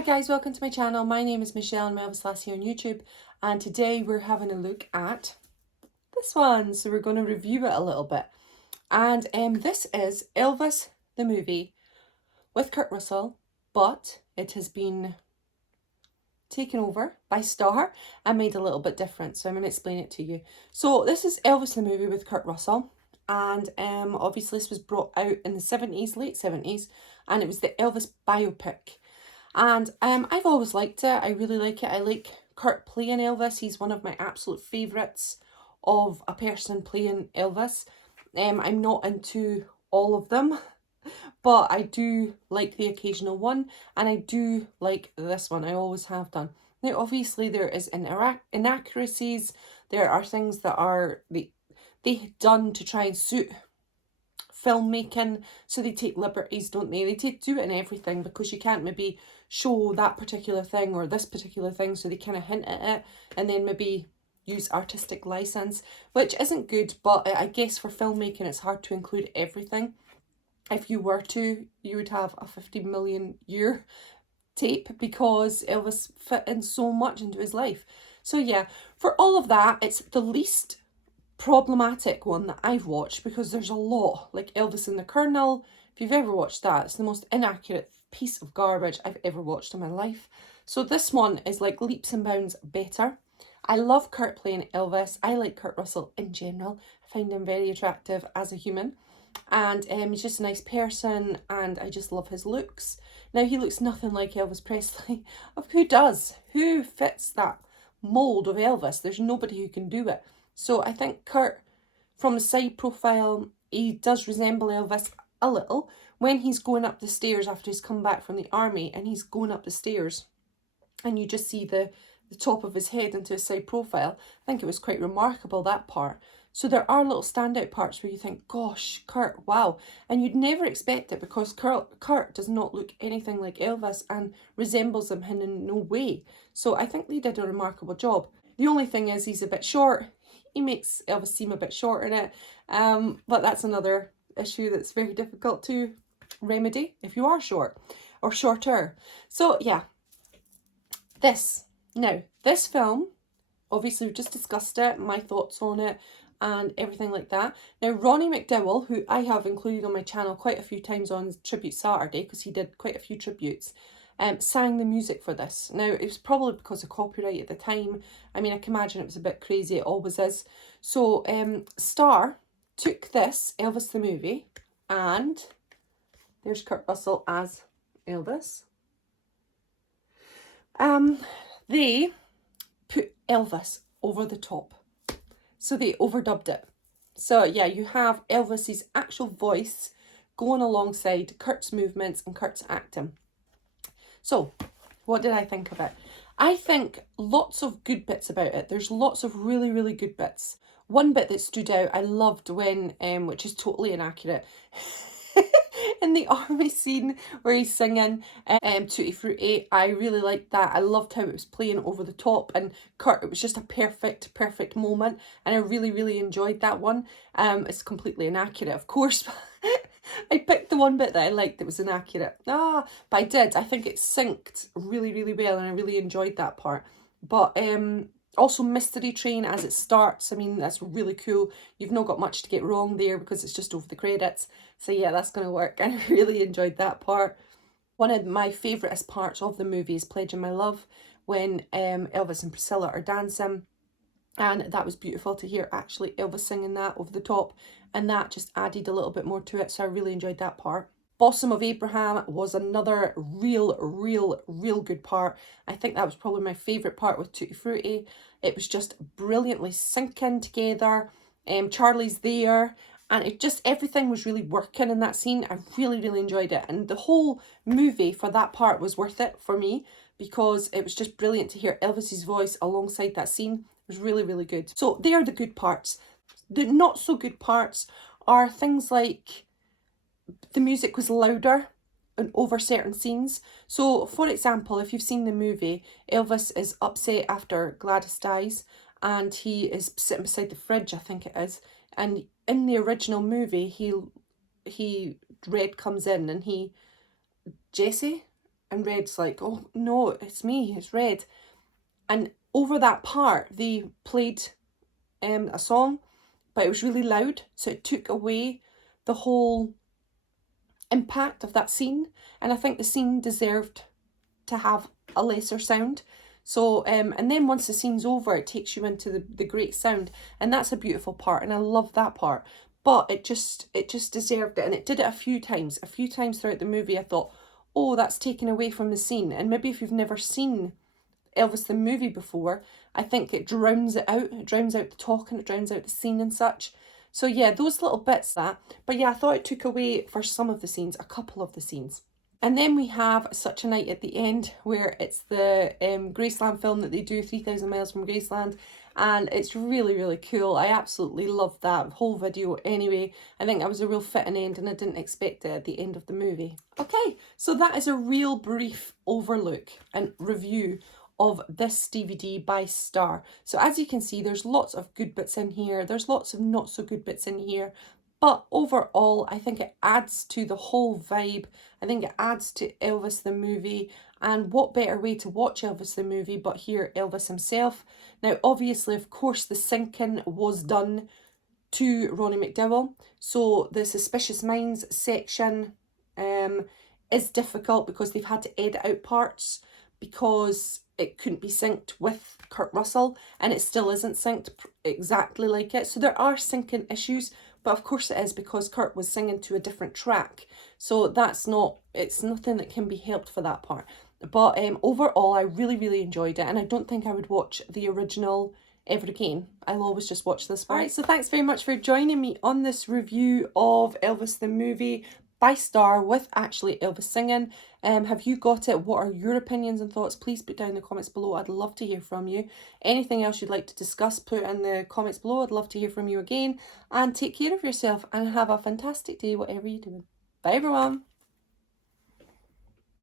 Hi guys, welcome to my channel. My name is Michelle and I'm Elvis Lassie on YouTube, and today we're having a look at this one. So we're going to review it a little bit. And this is Elvis the Movie with Kurt Russell, but it has been taken over by Star and made a little bit different. So I'm going to explain it to you. So this is Elvis the Movie with Kurt Russell. And obviously this was brought out in the 70s, late 70s, and it was the Elvis biopic. And I've always liked it. I really like it. I like Kurt playing Elvis. He's one of my absolute favourites of a person playing Elvis. I'm not into all of them, but I do like the occasional one, and I do like this one. I always have done. Now, obviously, there is inaccuracies. There are things that are they done to try and suit filmmaking, so they take liberties, don't they? They do it in everything, because you can't maybe show that particular thing or this particular thing, so they kind of hint at it and then maybe use artistic license, which isn't good. But I guess for filmmaking it's hard to include everything. If you were to, you would have a 50 million year tape, because Elvis fit in so much into his life. So yeah, for all of that, it's the least problematic one that I've watched, because there's a lot, like Elvis and the Colonel. If you've ever watched that, it's the most inaccurate piece of garbage I've ever watched in my life. So this one is like leaps and bounds better. I love Kurt playing Elvis. I like Kurt Russell in general. I find him very attractive as a human, and he's just a nice person, and I just love his looks. Now, he looks nothing like Elvis Presley. Of who does? Who fits that mould of Elvis? There's nobody who can do it. So I think Kurt, from a side profile, he does resemble Elvis a little when he's going up the stairs after he's come back from the army, and he's going up the stairs and you just see the top of his head into his side profile. I think it was quite remarkable, that part. So there are little standout parts where you think, gosh, Kurt, wow. And you'd never expect it, because Kurt does not look anything like Elvis and resembles him in no way. So I think they did a remarkable job. The only thing is he's a bit short. He makes Elvis seem a bit short in it. But that's another issue that's very difficult to remedy if you are short or shorter. So yeah, this film, obviously we've just discussed it, my thoughts on it and everything like that. Now, Ronnie McDowell, who I have included on my channel quite a few times on Tribute Saturday, because he did quite a few tributes, sang the music for this. Now, it was probably because of copyright at the time. I mean, I can imagine it was a bit crazy, it always is. So Star took this, Elvis the Movie, and there's Kurt Russell as Elvis. They put Elvis over the top. So they overdubbed it. So yeah, you have Elvis's actual voice going alongside Kurt's movements and Kurt's acting. So what did I think of it? I think lots of good bits about it. There's lots of really, really good bits. One bit that stood out, I loved when, which is totally inaccurate, in the army scene where he's singing Tutti Frutti. I really liked that. I loved how it was playing over the top, and Kurt, it was just a perfect moment, and I really, really enjoyed that one. It's completely inaccurate, of course. I picked the one bit that I liked that was inaccurate. But I did. I think it synced really, really well, and I really enjoyed that part. But also Mystery Train as it starts, I mean, that's really cool. You've not got much to get wrong there, because it's just over the credits. So yeah, that's going to work. And I really enjoyed that part. One of my favouriteest parts of the movie is Pledging My Love, when Elvis and Priscilla are dancing. And that was beautiful to hear actually Elvis singing that over the top. And that just added a little bit more to it. So I really enjoyed that part. Bosom of Abraham was another real good part. I think that was probably my favourite part with Tutti Frutti. It was just brilliantly syncing together. Charlie's there, and it just, everything was really working in that scene. I really enjoyed it, and the whole movie for that part was worth it for me, because it was just brilliant to hear Elvis's voice alongside that scene. It was really good. So they are the good parts. The not so good parts are things like the music was louder and over certain scenes. So for example, if you've seen the movie, Elvis is upset after Gladys dies, and he is sitting beside the fridge, I think it is, and in the original movie Red comes in, and Jesse and Red's like, oh no, it's me, it's Red. And over that part, they played a song, but it was really loud, so it took away the whole impact of that scene. And I think the scene deserved to have a lesser sound. So, and then once the scene's over, it takes you into the great sound, and that's a beautiful part, and I love that part. But it just deserved it, and it did it a few times throughout the movie. I thought, oh, that's taken away from the scene. And maybe if you've never seen Elvis the movie before, I think it drowns it out. It drowns out the talk, and it drowns out the scene and such. So yeah, those little bits but yeah, I thought it took away for some of the scenes, a couple of the scenes. And then we have Such a Night at the end, where it's the Graceland film that they do, 3,000 Miles from Graceland. And it's really, really cool. I absolutely loved that whole video anyway. I think that was a real fitting end, and I didn't expect it at the end of the movie. Okay, so that is a real brief overlook and review of this DVD by Star. So as you can see, there's lots of good bits in here. There's lots of not so good bits in here. But overall, I think it adds to the whole vibe. I think it adds to Elvis the movie. And what better way to watch Elvis the movie but hear Elvis himself? Now, obviously, of course, the syncing was done to Ronnie McDowell. So the Suspicious Minds section is difficult because they've had to edit out parts because it couldn't be synced with Kurt Russell, and it still isn't synced exactly like it. So there are syncing issues, but of course it is because Kurt was singing to a different track. So it's nothing that can be helped for that part. But overall, I really, really enjoyed it, and I don't think I would watch the original ever again. I'll always just watch this one. Alright, so thanks very much for joining me on this review of Elvis the Movie by Star with actually Elvis singing. Have you got it? What are your opinions and thoughts? Please put down in the comments below. I'd love to hear from you. Anything else you'd like to discuss, put in the comments below. I'd love to hear from you again. And take care of yourself and have a fantastic day, whatever you're doing. Bye everyone.